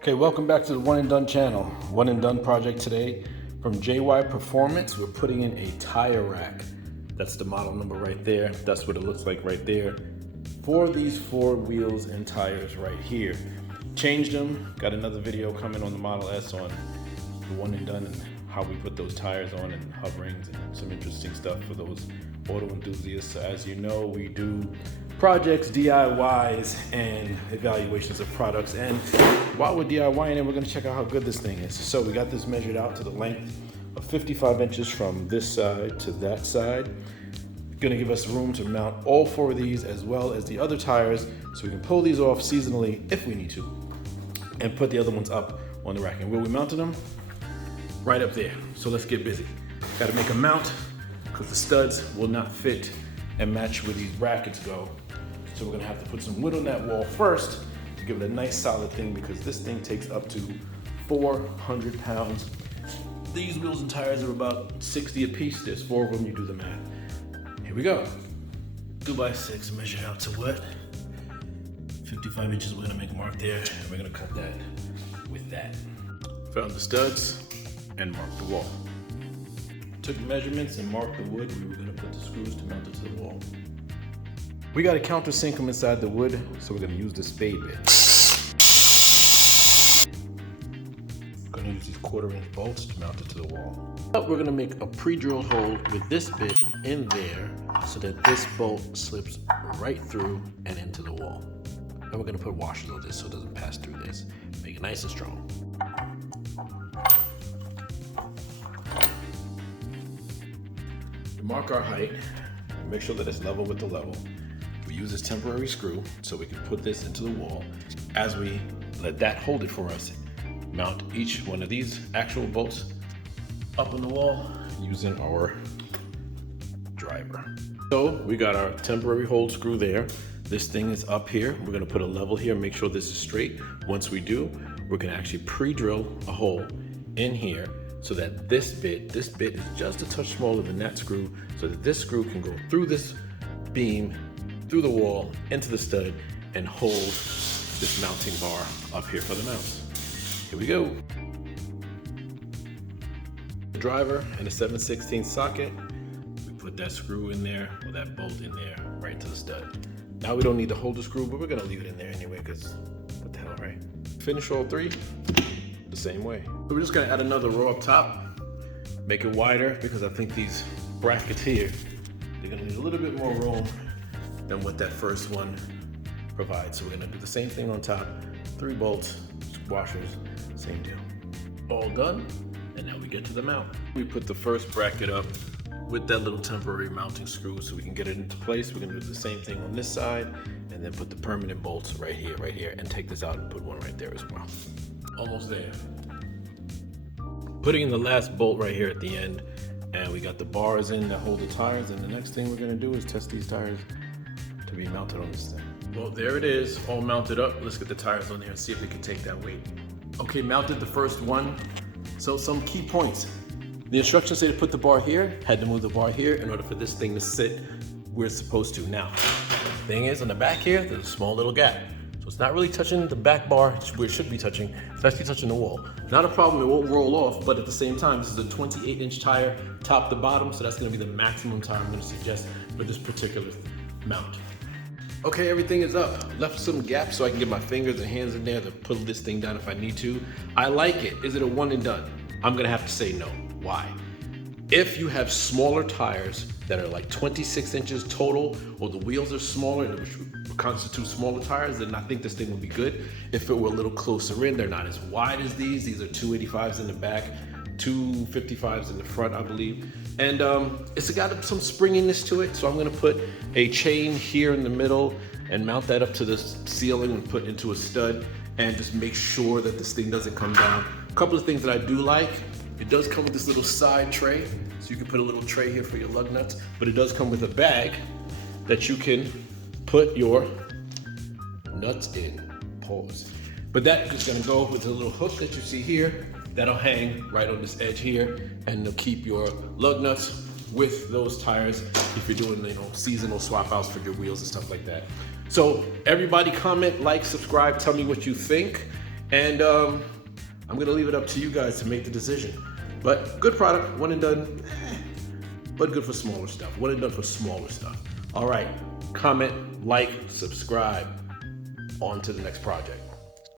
Okay, welcome back to the One and Done channel. One and Done project today from JY Performance. We're putting in a tire rack. That's the model number right there. That's what it looks like right there. For these four wheels and tires right here. Changed them. Got another video coming on the Model S on the One and Done and how we put those tires on and hub rings and some interesting stuff for those auto enthusiasts. So as you know, we do projects, DIYs, and evaluations of products. And while we're DIYing it, we're gonna check out how good this thing is. So we got this measured out to the length of 55 inches from this side to that side. Gonna give us room to mount all four of these as well as the other tires so we can pull these off seasonally if we need to and put the other ones up on the rack. And where we mounted them? Right up there. So let's get busy. Gotta make a mount because the studs will not fit and match where these brackets go. So we're gonna have to put some wood on that wall first to give it a nice solid thing because this thing takes up to 400 pounds. These wheels and tires are about 60 a piece. There's four of them, you do the math. Here we go. 2x6 measured out to what? 55 inches, we're gonna make a mark there and we're gonna cut that with that. Found the studs and marked the wall. Took measurements and marked the wood we were gonna put the screws to mount it to the wall. We gotta countersink them inside the wood, so we're gonna use the spade bit. Gonna use these 1/4-inch bolts to mount it to the wall. But we're gonna make a pre-drilled hole with this bit in there so that this bolt slips right through and into the wall. And we're gonna put washers on this so it doesn't pass through this. Make it nice and strong. We mark our height, make sure that it's level with the level. We use this temporary screw so we can put this into the wall. As we let that hold it for us, mount each one of these actual bolts up on the wall using our driver. So we got our temporary hold screw there. This thing is up here. We're gonna put a level here, make sure this is straight. Once we do, we're gonna actually pre-drill a hole in here so that this bit is just a touch smaller than that screw so that this screw can go through this beam, through the wall, into the stud, and hold this mounting bar up here for the mounts. Here we go. The driver and a 7/16 socket. We put that screw in there, or that bolt in there, right into the stud. Now we don't need to hold the screw, but we're gonna leave it in there anyway, because what the hell, right? Finish all three the same way. So we're just gonna add another row up top, make it wider, because I think these brackets here, they're gonna need a little bit more room than what that first one provides. So we're gonna do the same thing on top, 3 bolts, washers, same deal. All done, and now we get to the mount. We put the first bracket up with that little temporary mounting screw so we can get it into place. We're gonna do the same thing on this side, and then put the permanent bolts right here, and take this out and put one right there as well. Almost there. Putting in the last bolt right here at the end, and we got the bars in that hold the tires, and the next thing we're gonna do is test these tires to be mounted on this thing. Well, there it is, all mounted up. Let's get the tires on there and see if we can take that weight. Okay, mounted the first one. So some key points. The instructions say to put the bar here, had to move the bar here in order for this thing to sit where it's supposed to. Now, thing is, on the back here, there's a small little gap. So it's not really touching the back bar where it should be touching. It's actually touching the wall. Not a problem, it won't roll off, but at the same time, this is a 28-inch tire, top to bottom, so that's gonna be the maximum tire I'm gonna suggest for this particular mount. Okay, everything is up. Left some gaps so I can get my fingers and hands in there to pull this thing down if I need to. I like it. Is it a one and done? I'm gonna have to say no. Why? If you have smaller tires that are like 26 inches total, or the wheels are smaller, which constitute smaller tires, then I think this thing would be good. If it were a little closer in, they're not as wide as these. These are 285s in the back, 255s in the front, I believe. And it's got some springiness to it, so I'm gonna put a chain here in the middle and mount that up to the ceiling and put into a stud and just make sure that this thing doesn't come down. A couple of things that I do like, it does come with this little side tray, so you can put a little tray here for your lug nuts, but it does come with a bag that you can put your nuts in. Pause. But that is gonna go with a little hook that you see here. That'll hang right on this edge here, and it'll keep your lug nuts with those tires if you're doing, seasonal swap outs for your wheels and stuff like that. So everybody comment, like, subscribe, tell me what you think. And I'm gonna leave it up to you guys to make the decision. But good product, one and done, but good for smaller stuff. One and done for smaller stuff. All right, comment, like, subscribe. On to the next project.